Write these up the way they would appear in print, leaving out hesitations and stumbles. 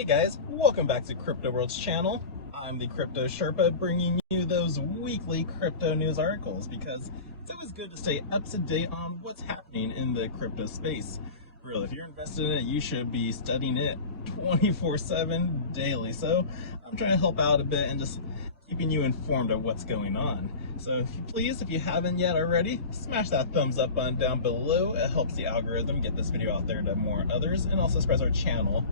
Hey guys, welcome back to Crypto World's channel. I'm the Crypto Sherpa, bringing you those weekly crypto news articles because it's always good to stay up to date on what's happening in the crypto space. Really, if you're invested in it, you should be studying it 24/7 daily. So I'm trying to help out a bit and just keeping you informed of what's going on. So if you haven't yet already, smash that thumbs up button down below. It helps the algorithm get this video out there to more others and also spreads our channel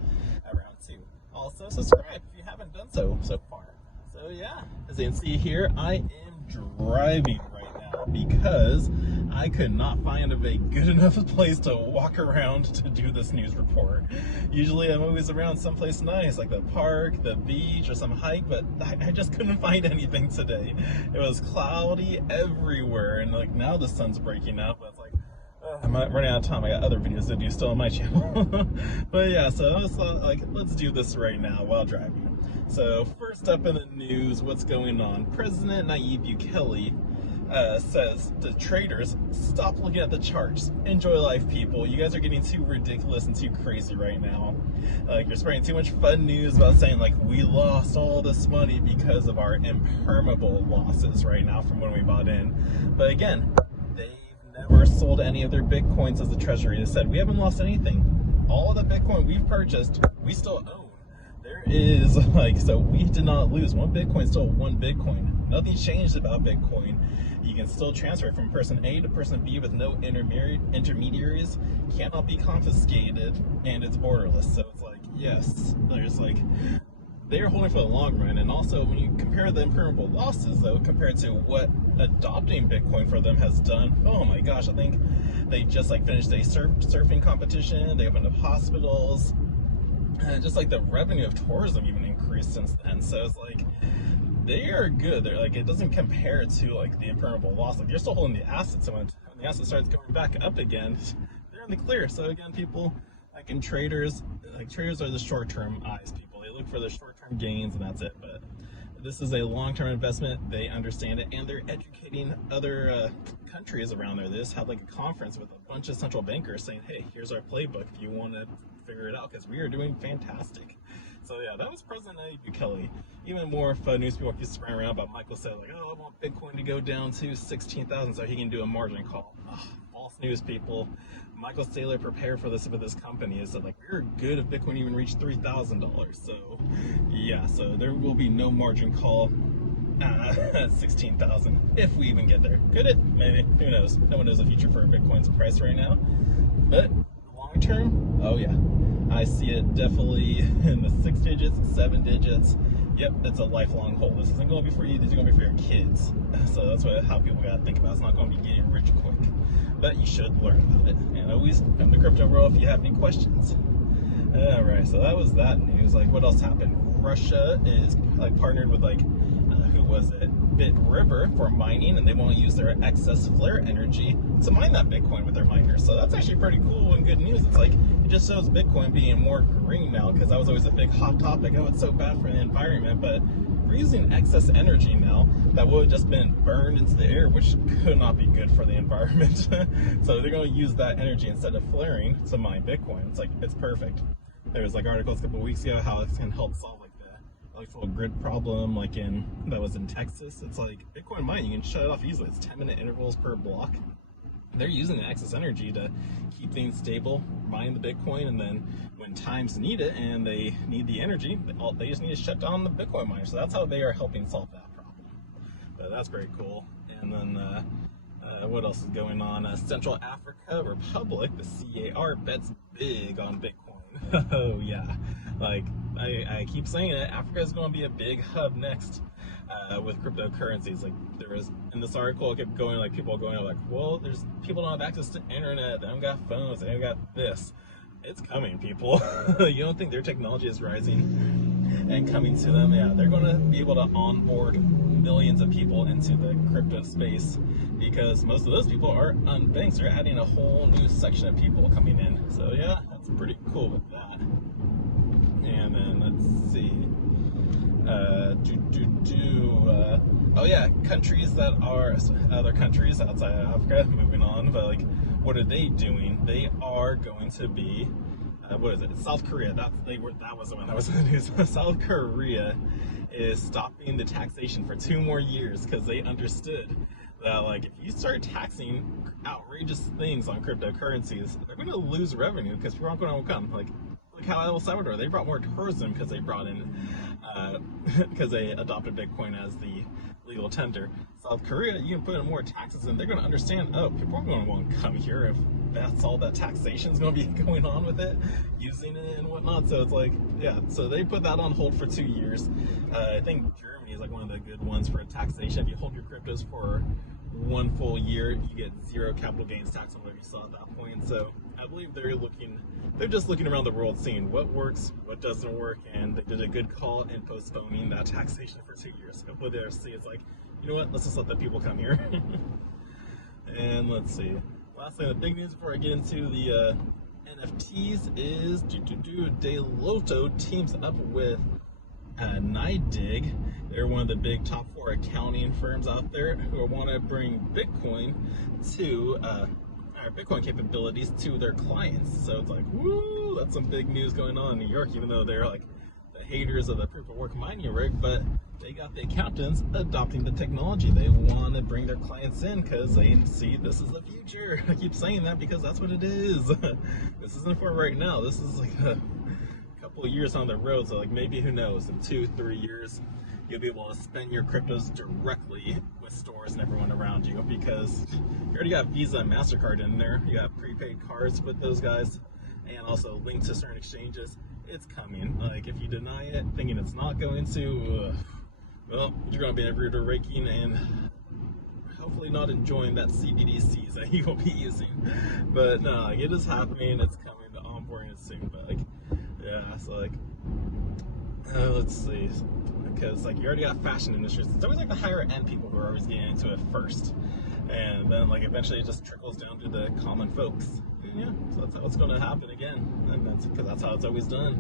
around too. Also subscribe if you haven't done so far. So yeah, as you can see here, I am driving right now because I could not find a good enough place to walk around to do this news report. Usually I'm always around someplace nice, like the park, the beach, or some hike, but I just couldn't find anything today. It was cloudy everywhere, and like now the sun's breaking up, but it's like, I'm running out of time. I got other videos to do still on my channel. But yeah, so I was like, let's do this right now while driving. So first up in the news, what's going on? President Nayib Bukele says to traders, stop looking at the charts. Enjoy life, people. You guys are getting too ridiculous and too crazy right now. Like, you're spreading too much fun news about saying like we lost all this money because of our impermeable losses right now from when we bought in. But again, they've never sold any of their Bitcoins as the treasury. They said we haven't lost anything. All of the Bitcoin we've purchased, we still own. There is so we did not lose. One Bitcoin, still one Bitcoin. Nothing's changed about Bitcoin. You can still transfer it from person A to person B with no intermediaries, cannot be confiscated, and it's borderless. So it's like, yes, there's like, they're holding for the long run. And also when you compare the impermeable losses though, compared to what adopting Bitcoin for them has done, oh my gosh, I think they just finished a surfing competition, they opened up hospitals, and just like the revenue of tourism even increased since then. So it's like, they are good. They're like, it doesn't compare to like the impermeable loss. Like, you're still holding the assets, and when the asset starts going back up again, they're in the clear. So again, people traders are the short-term eyes people. They look for the short-term gains and that's it. But this is a long-term investment. They understand it, and they're educating other countries around there. They just had like a conference with a bunch of central bankers saying, hey, here's our playbook if you want to figure it out, because we are doing fantastic. So yeah, that was President Nayib Bukele. Even more fun news people keep spreading around about Michael said like, oh, I want Bitcoin to go down to 16,000 so he can do a margin call. Ugh, false news, people. Michael Saylor prepared for this with his company. He said like, we're good if Bitcoin even reached $3,000. So yeah, so there will be no margin call at 16,000 if we even get there. Could it? Maybe. Who knows? No one knows the future for Bitcoin's price right now. But long term, oh yeah, I see it definitely in the 6 digits, 7 digits. Yep, it's a lifelong hold. This isn't going to be for you. This is going to be for your kids. So that's how people got to think about it. It's not going to be getting rich quick, but you should learn about it. And always come to Crypto World if you have any questions. All right, so that was that news. Like, what else happened? Russia is like partnered with who was it? Bit River for mining, and they want to use their excess flare energy to mine that Bitcoin with their miners. So that's actually pretty cool and good news. It's like, it just shows Bitcoin being more green now, because that was always a big hot topic. Oh, it's so bad for the environment, but we're using excess energy now that would have just been burned into the air, which could not be good for the environment. So they're going to use that energy instead of flaring to mine Bitcoin. It's like, it's perfect. There was like articles a couple of weeks ago how it can help solve like the electrical grid problem that was in Texas. It's like Bitcoin mining, you can shut it off easily. It's 10-minute intervals per block. They're using the excess energy to keep things stable, mine the Bitcoin, and then when times need it and they need the energy, they just need to shut down the Bitcoin miner. So that's how they are helping solve that problem. But that's very cool. And then what else is going on? Central Africa Republic, the CAR, bets big on Bitcoin. Oh yeah, like I keep saying it, Africa is going to be a big hub next with cryptocurrencies. Like, there was in this article, it kept going like people going like, well, there's people don't have access to internet, they don't got phones, they don't got this. It's coming, people. You don't think their technology is rising and coming to them? Yeah, they're going to be able to onboard millions of people into the crypto space, because most of those people are unbanked. They're adding a whole new section of people coming in. So yeah, that's pretty cool with that. And then let's see. Oh yeah, countries that are other countries outside of Africa, moving on, but like, what are they doing? They are going to be what is it? South Korea. That was the one that was in the news. South Korea is stopping the taxation for 2 more years because they understood that, like, if you start taxing outrageous things on cryptocurrencies, they're going to lose revenue because people aren't going to come. Like, look how El Salvador, they brought more tourism because they brought in because they adopted Bitcoin as the legal tender. South Korea, you can put in more taxes and they're going to understand, oh, people are going to want to come here if that's all that taxation is going to be going on with it, using it and whatnot. So it's like, yeah, so they put that on hold for 2 years. I think Germany is like one of the good ones for taxation. If you hold your cryptos for 1 full year, you get 0 capital gains tax on what you saw at that point. So I believe they're just looking around the world, seeing what works, what doesn't work, and they did a good call in postponing that taxation for 2 years. Hopefully they'll see it's like, you know what, let's just let the people come here. And let's see. Last thing, the big news before I get into the NFTs is Deloto teams up with NYDIG. They're one of the big top 4 accounting firms out there who want to bring Bitcoin to Bitcoin capabilities to their clients. So it's like, woo, that's some big news going on in New York, even though they're like the haters of the proof of work mining rig, but they got the accountants adopting the technology. They want to bring their clients in because they see this is the future. I keep saying that because that's what it is. This isn't for right now. This is like a couple of years on the road. So like maybe, who knows, in 2-3 years, you'll be able to spend your cryptos directly with stores and everyone around you, because you already got Visa and MasterCard in there. You got prepaid cards with those guys, and also linked to certain exchanges. It's coming. Like, if you deny it, thinking it's not going to, well, you're going to be every raking and hopefully not enjoying that CBDCs that you will be using. But no, like, it is happening. It's coming. The onboarding is soon. But like, yeah, so like, let's see. Because like, you already got fashion industries. It's always like the higher end people who are always getting into it first, and then like eventually it just trickles down to the common folks. And yeah, so that's how it's going to happen again, and that's because that's how it's always done.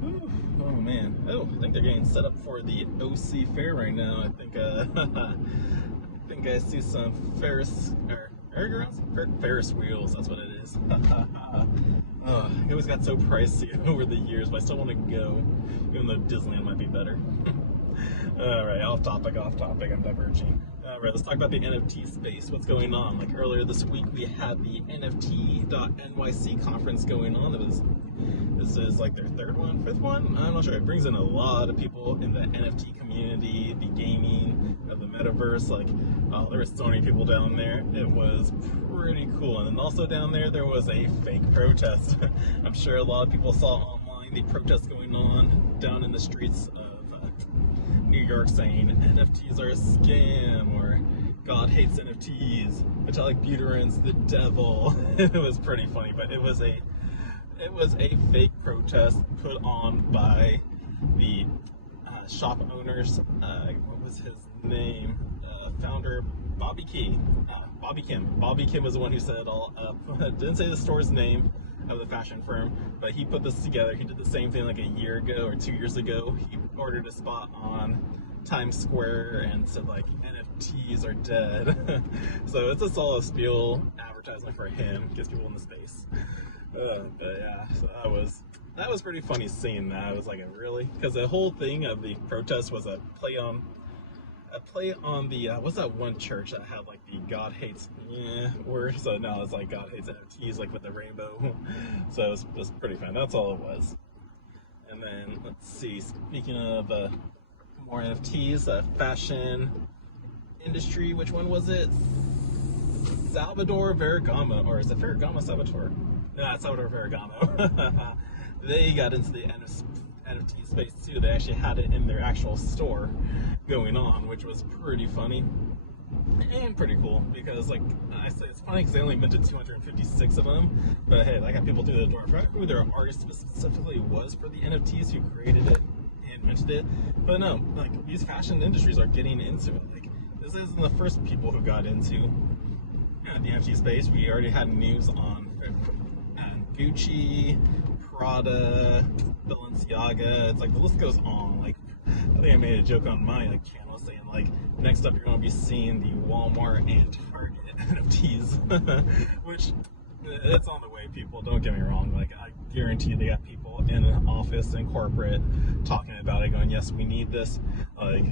Whew. Oh man. Oh, I think they're getting set up for the OC fair right now. I think I think I see some Ferris wheels. That's what it is. Oh, it always got so pricey over the years, but I still want to go, even though Disneyland might be better. Alright, off topic, I'm diverging. Alright, let's talk about the NFT space. What's going on? Like, earlier this week, we had the NFT.NYC conference going on. This is like their 3rd one, 5th one? I'm not sure. It brings in a lot of people in the NFT community, the gaming, the metaverse. Like, there were so many people down there. It was pretty cool. And then also down there was a fake protest. I'm sure a lot of people saw online the protests going on down in the streets of New York, saying NFTs are a scam, or God hates NFTs, metallic buteran's the devil. It was pretty funny, but it was a fake protest put on by the shop owners. What was his name? Founder Bobby Kim. Bobby Kim was the one who set it all up. Didn't say the store's name of the fashion firm, but he put this together. He did the same thing like a year ago or 2 years ago. He ordered a spot on Times Square and said like, NFTs are dead. So it's a solid spiel advertisement for him, gets people in the space. But yeah, so that was pretty funny seeing that. I was like, really? Because the whole thing of the protest was a play on the what's that one church that had like the God hates word? So now it's like God hates NFTs, like with the rainbow. So it was pretty fun. That's all it was. And then let's see. Speaking of more NFTs, fashion industry. Which one was it? Salvador Ferragamo, or is it Ferragamo Salvatore? No, it's Salvador Ferragamo. They got into the NFT space too. They actually had it in their actual store going on, which was pretty funny and pretty cool, because like I say, it's funny because they only minted 256 of them, but hey, that got people through the door. I forgot who their artist specifically was for the NFTs who created it and minted it, but no, like these fashion industries are getting into it. Like, this isn't the first people who got into the NFT space. We already had news on Gucci, Prada, Balenciaga. It's like the list goes on. Like, I think I made a joke on my like channel saying like, next up you're going to be seeing the Walmart and Target NFTs, which It's on the way, people. Don't get me wrong. Like, I guarantee they got people in an office and corporate talking about it, going, yes, we need this. Like,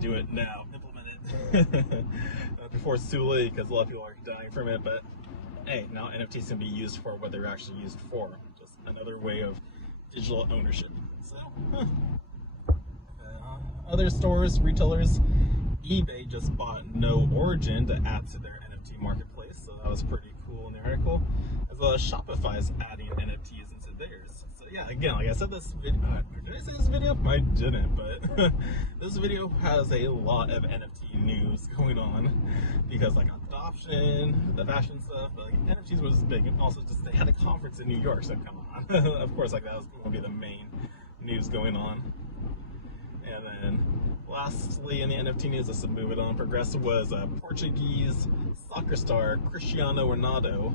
do it now. Implement it. Before it's too late, because a lot of people are dying from it. But, hey, now NFTs can be used for what they're actually used for. Just another way of digital ownership. So, other stores, retailers, eBay just bought No Origin to add to their NFT marketplace, so that was pretty cool in the article. As well as Shopify is adding NFTs into theirs. So yeah, again, like I said, this video, did I say this video? I didn't, but this video has a lot of NFT news going on because like adoption, the fashion stuff, but like NFTs was big, and also just they had a conference in New York, so come on. Of course, like that was going to be the main news going on. And then lastly in the NFT news, let's move it on. Progress was Portuguese soccer star Cristiano Ronaldo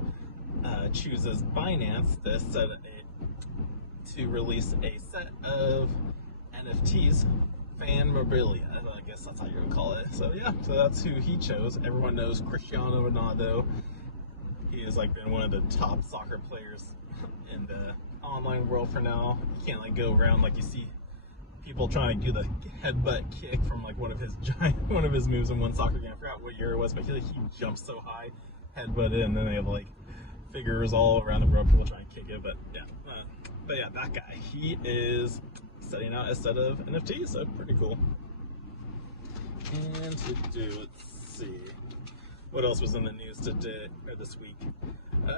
chooses Binance to release a set of NFTs, fan memorabilia. I guess that's how you would call it. So yeah, so that's who he chose. Everyone knows Cristiano Ronaldo. He has like been one of the top soccer players in the online world for now. You can't like go around like you see people trying to do the headbutt kick from like one of his moves in one soccer game. I forgot what year it was, but he jumped so high, headbutted, and then they have like figures all around the world, people trying to kick it. But yeah, that guy, he is setting out a set of NFTs, so pretty cool. And let's see, what else was in the news today or this week?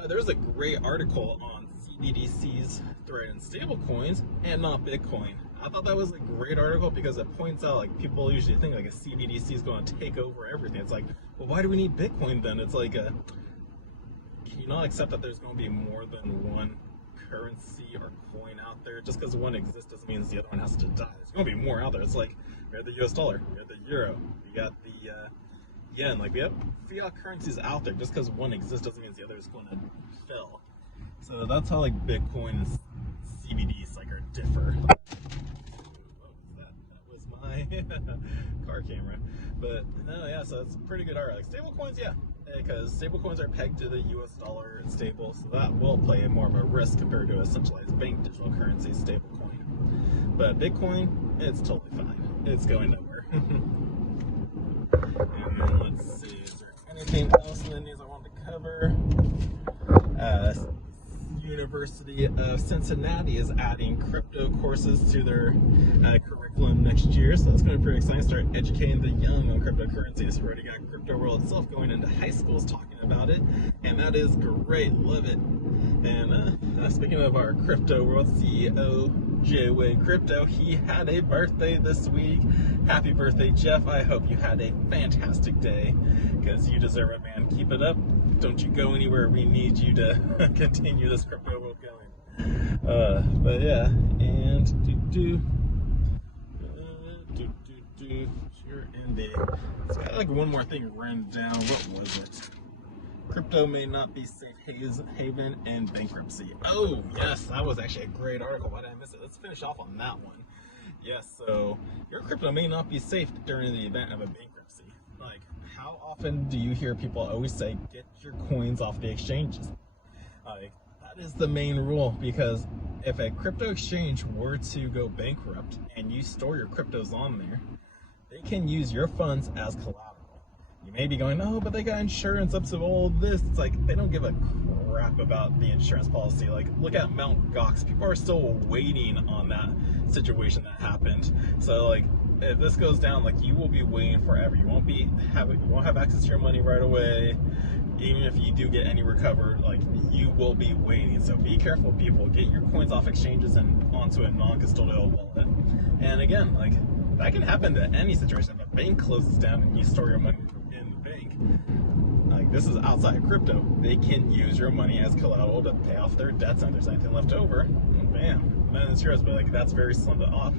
There's a great article on CBDCs, thread, and stablecoins, and not Bitcoin. I thought that was a great article because it points out like people usually think like a CBDC is going to take over everything. It's like, well, why do we need Bitcoin then? It's like, can you not accept that there's going to be more than one currency or coin out there? Just because one exists doesn't mean the other one has to die. There's going to be more out there. It's like we have the US dollar, we have the euro, we got the yen. Like we have fiat currencies out there. Just because one exists doesn't mean the other is going to fail. So that's how like Bitcoin and CBDs like are differ. My car camera, but no, yeah, so it's pretty good art. Like stablecoins, yeah, because stablecoins are pegged to the US dollar and stable, so that will play more of a risk compared to a centralized bank digital currency stablecoin. But Bitcoin, it's totally fine. It's going nowhere. And then let's see, is there anything else in the news I wanted to cover? University of Cincinnati is adding crypto courses to their curriculum next year, so that's going to be pretty exciting. Start educating the young on cryptocurrencies. We already got Crypto World itself going into high schools talking about it, and that is great. Love it. And speaking of our Crypto World CEO, J-Way Crypto, he had a birthday this week. Happy birthday, Jeff. I hope you had a fantastic day, because you deserve it, man. Keep it up. Don't you go anywhere. We need you to continue this Crypto World going. But yeah, and sure, indeed. It's got like one more thing written down. What was it? Crypto may not be safe haven and bankruptcy. Oh yes, that was actually a great article. Why did I miss it? Let's finish off on that one. Yes, so your crypto may not be safe during the event of a bankruptcy. Like, how often do you hear people always say, get your coins off the exchanges? Like, that is the main rule, because if a crypto exchange were to go bankrupt and you store your cryptos on there, they can use your funds as collateral. You may be going, oh, but they got insurance up to all this. It's like, they don't give a crap about the insurance policy. Like, look at Mt. Gox. People are still waiting on that situation that happened. So, like, if this goes down, like, you will be waiting forever. You won't have access to your money right away. Even if you do get any recovered, like, you will be waiting. So be careful, people. Get your coins off exchanges and onto a non-custodial wallet. And again, like, that can happen to any situation. If a bank closes down and you store your money in the bank, like, this is outside of crypto. They can use your money as collateral to pay off their debts, and if there's anything left over, bam, then it's yours. But like, that's very slim odds.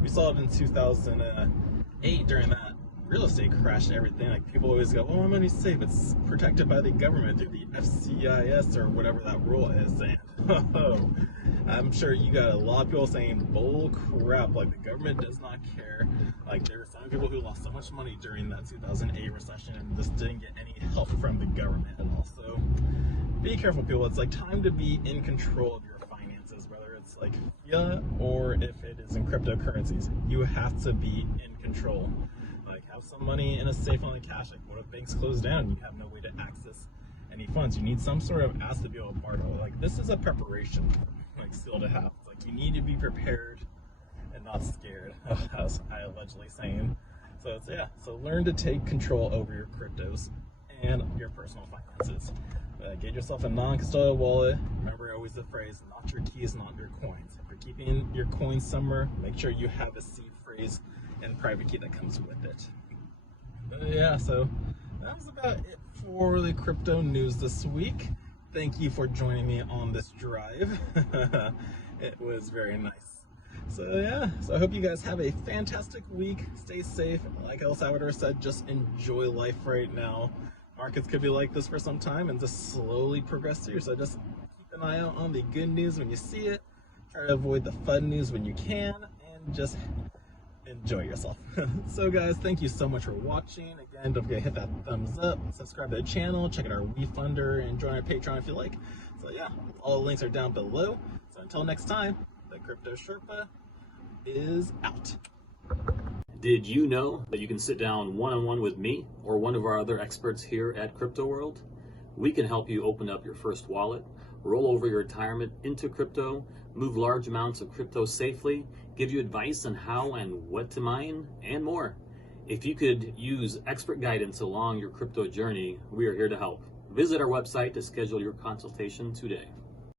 We saw it in 2008 during that real estate crash and everything. Like, people always go, oh, my money's safe, it's protected by the government through the FCIS or whatever that rule is. And I'm sure you got a lot of people saying, bull crap, like the government does not care. Like there were some people who lost so much money during that 2008 recession and just didn't get any help from the government at all. So be careful, people. It's like time to be in control of your finances, whether it's like fiat or if it is in cryptocurrencies. You have to be in control. Like have some money in a safe on the cash. Like what if banks close down? You have no way to access any funds. You need some sort of asset to be able to borrow. Like this is a preparation, like still to have. It's like you need to be prepared and not scared, as I allegedly saying. So it's so learn to take control over your cryptos and your personal finances. Get yourself a non-custodial wallet. Remember always the phrase, not your keys, not your coins. If you're keeping your coins somewhere, make sure you have a seed phrase and private key that comes with it. So that was about it for the crypto news this week. Thank you for joining me on this drive. It was very nice. So I hope you guys have a fantastic week. Stay safe. Like El Salvador said, just enjoy life right now. Markets could be like this for some time and just slowly progress through. So just keep an eye out on the good news when you see it. Try to avoid the fun news when you can, and just enjoy yourself. So guys, thank you so much for watching. Again, don't forget to hit that thumbs up, subscribe to the channel, check out our WeFunder, and join our Patreon if you like. So all the links are down below. So until next time, the Crypto Sherpa is out. Did you know that you can sit down one-on-one with me or one of our other experts here at Crypto World? We can help you open up your first wallet, roll over your retirement into crypto, move large amounts of crypto safely, give you advice on how and what to mine, and more. If you could use expert guidance along your crypto journey, we are here to help. Visit our website to schedule your consultation today.